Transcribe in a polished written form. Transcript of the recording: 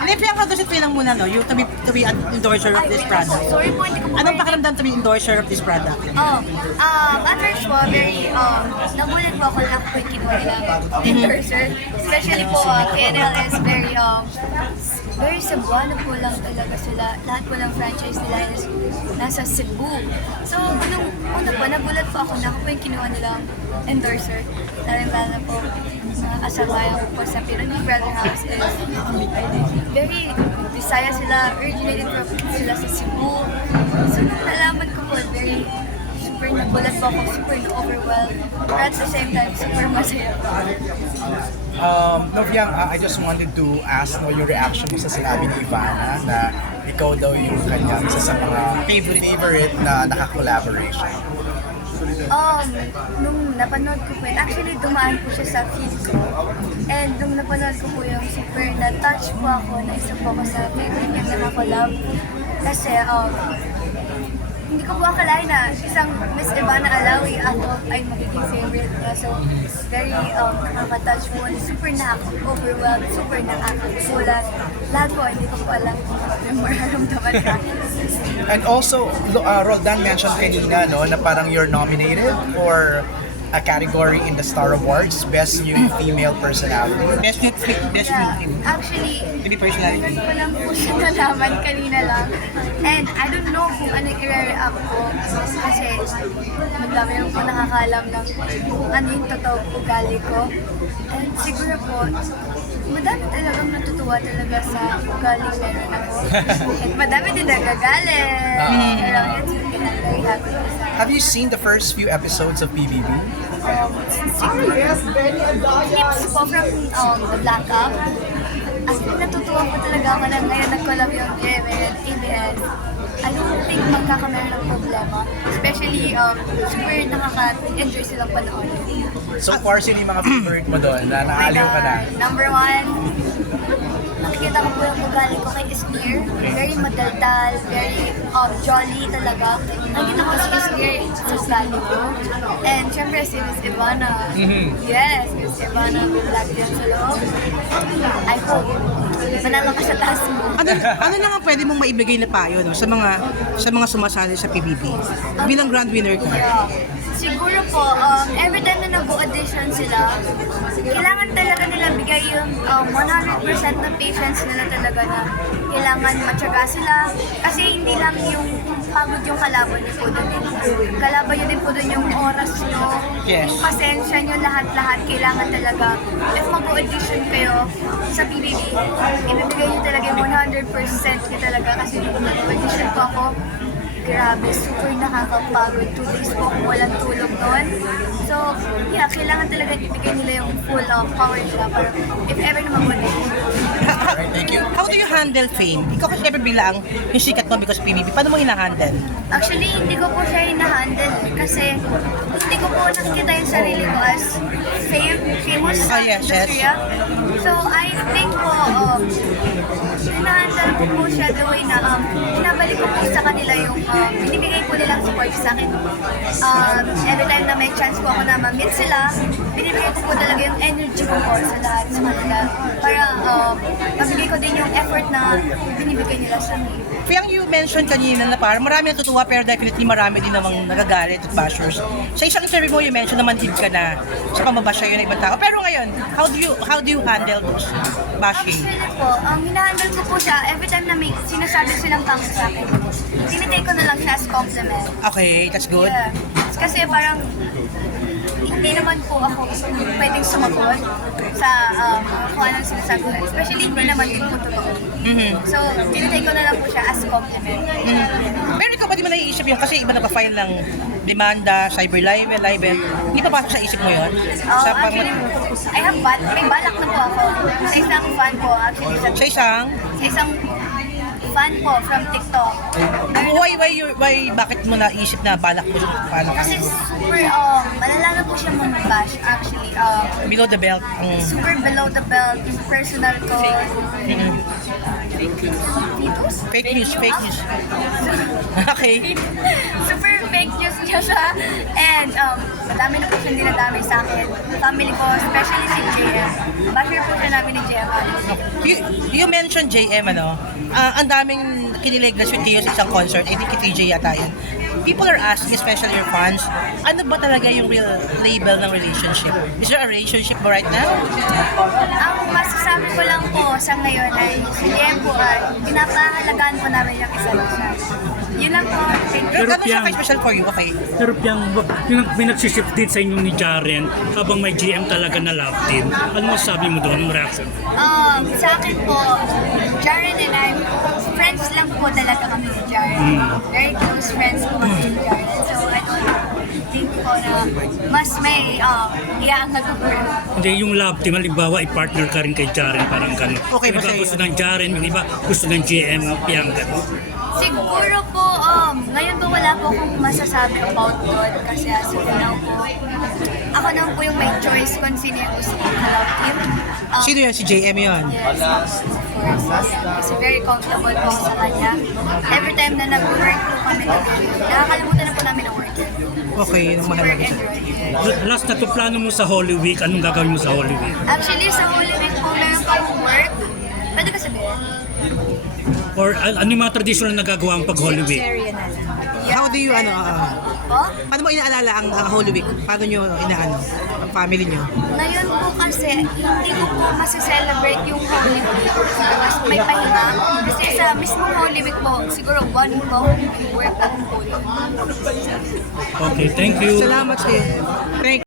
Olivia, how does it feel lang muna, no? You to be an endorser of this product. Sorry po, hindi ko po. Anong pakiramdam to be endorser of this product? At first po, very, nagulat po ako na po yung kinuha nilang endorser. Especially po, KNL is very Cebuano po lang talaga sila. Lahat po ng franchise nila is nasa Cebu. So, nung una po, nagulat po ako na ako po yung kinuha nilang endorser. Lalo na po, asabayan ko po sa Pyramid Brother House is very Bisaya sila, originated from sila sa Cebu. So, nung nalaman ko po, very super nagulat po ako, super na-overwhelmed. But at the same time, super masaya po. Novyang, I just wanted to ask your reaction mo sa sinabi ni Ivana na ikaw daw yung kanyang isa sa mga favorite na naka-collaboration. Nung napanood ko po yun, actually dumaan po siya sa feed ko. And nung napanood ko po yung super na-touch po ako, naisip po ako sa favorite niya na collab. Kasi, hindi ko po akalain na isang Miss Ivana Alawi ako ay magiging favorite niya. So, very nakaka-touch po, super nakaka-overwhelmed, super nakaka-sulat. Lahat po, hindi ko po alam kung yung mararamdaman ka. And also, Roldan mentioned kanina no, na parang you're nominated for a category in the Star Awards, Best New Female Personality. Best new team. Actually, To be personality. ngayon ko lang po siya nalaman kanina lang. And I don't know kung anong i-react ko. Kasi madami lang po nakakalam ng kung ano yung totoong ugali ko. And siguro po, madami talagang natutuwa talaga sa ugaling meron ako. And madami din nagagalit. Pero it's okay, I'm very happy po sa Have you seen the first few episodes of PBB? clips po from the Black Up. Actually, natutuwa po talaga ako na ngayon nag-collab yung GMA at ABS. I don't think magkakameron ng problema. Especially, super nakaka-enjoy silang panoorin. So far, sino yung mga favorite mo doon na naaliw ka na? Number one, nakikita ko po yung ugali ko kay Ismir. Very madaldal, very jolly talaga. Nakikita ko si Ismir sa ugali ko. And syempre si Miss Ivana. Yes, Miss Ivana, black din sa loob. I hope manalo ka sa taas mo. Ano na nga pwede mong maibigay na payo no, sa mga sumasali sa PBB? Bilang grand winner ka. Yeah. Siguro po, every time na nag-audition sila, kailangan talaga nila bigay yung 100% na patience nila talaga na kailangan matyaga sila. Kasi hindi lang yung pagod yung kalaban niyo po doon. Kalaban niyo din po doon yung oras niyo, Yes. yung pasensya niyo, lahat-lahat. Kailangan talaga, if mag-audition kayo sa PBB, ibibigay niyo talaga yung 100% niyo talaga. Kasi nung nag-audition po ako, grabe, super nakakapagod. 2 days po kung walang tulog doon. So, yeah, kailangan talaga ibigay nila yung full power nila para if ever na mag-audition. Thank you. How do you handle fame? Ikaw kasi siyempre bilang yung sikat mo because PBB, paano mo hinahandle? Actually, hindi ko po siya hinahandle kasi hindi ko po nakikita yung sarili ko as famous sa yes, industriya. So, I think po, hinahandle ko po siya the way na binabalik ko po sa kanila yung binibigay po nilang support sa akin. Every time na may chance po ako na ma-meet sila, binibigay ko po talaga yung energy ko po sa lahat sa kanila para mabigay ko din yung effort na binibigay nila sa akin. Kaya you mentioned kanina na parang marami natutuwa pero definitely marami din namang nagagalit at bashers. Sa isang interview mo, you mentioned naman hid ka na sa pambabasya yun ng ibang tao. Pero ngayon, how do you handle those bashing? Actually po, hinahandle ko po siya every time na may sinasabi silang pangit sa akin. Tinitake ko na lang siya as compliment. Okay, that's good. Yeah. Kasi parang hindi naman po ako pwedeng sumagot sa kung anong sinasabi ko. Especially hindi naman din po totoo. So, tinitake ko na lang po siya as compliment. Pero ikaw pa di mo naiisip yun kasi iba nagpa-file ng demanda, cyber libel. Hindi pa pasok sa isip mo yun? Actually, may balak na po ako sa isang fan po actually Sa isang? sa isang fan po from TikTok. Bakit mo naisip na balak mo paano? Kasi super, malala na po siya mag-bash actually. Below the belt. Super below the belt, yung personal ko. Fake news. Okay. Super fake news niya siya. And madami na po siya dinadamay sa akin. Family ko, especially si JM. Basher po siya namin ni JM. You mentioned JM, ano? Ang daming kinilig na sweet Teo sa isang concert. I think kay TJ yata yan. People are asking, especially your fans, ano ba talaga yung real label ng relationship? Is there a relationship ba right now? Ang masasabi ko lang po sa ngayon ay si JM po ay pinapahalagaan po namin yung isa't isa. Yun lang po. Thank you. Pero Pero ano siya Piang- special for you? Okay. Pero yung pinagsishift din sa inyo ni Jaren habang may GM talaga na love team, ano masasabi mo doon? Anong reaction? Sa akin po, Jaren and I, friends lang po talaga kami ni Jaren. Very close friends po kami ni Jaren. So I don't think po na mas may iaangat ko po. Hindi, yung love team, halimbawa, i-partner ka rin kay Jaren, parang gano'n. Okay ba Yung iba sa'yo? gusto ng Jaren, yung iba gusto ng GM, ang Piang gano'n. Siguro po, ngayon po wala po akong masasabi about doon kasi as of now po, ako naman po yung may choice kung sino yung gusto ko na love team. Sino yan? Si JM yun? Yes, of course. Kasi very comfortable po ako sa kanya. Every time na nag-work po kami together, nakakalimutan na po namin ang work. Okay, yung Super mahalaga siya. enjoy. Last na to, plano mo sa Holy Week, anong gagawin mo sa Holy Week? Actually, sa Holy Week po, meron pa akong work. Pwede ka sabihin? Or ano yung mga traditional na nagagawa ang pag Holy Week? How do you, Po? paano mo inaalala ang Holy Week? Paano nyo inaano? Ang family nyo? Ngayon po kasi, hindi ko po masaselebrate yung Holy Week. Mas may pahinga. Kasi sa mismong Holy Week po, siguro 1 week po work at Holy Week. Okay, thank you. Salamat sa'yo. Thank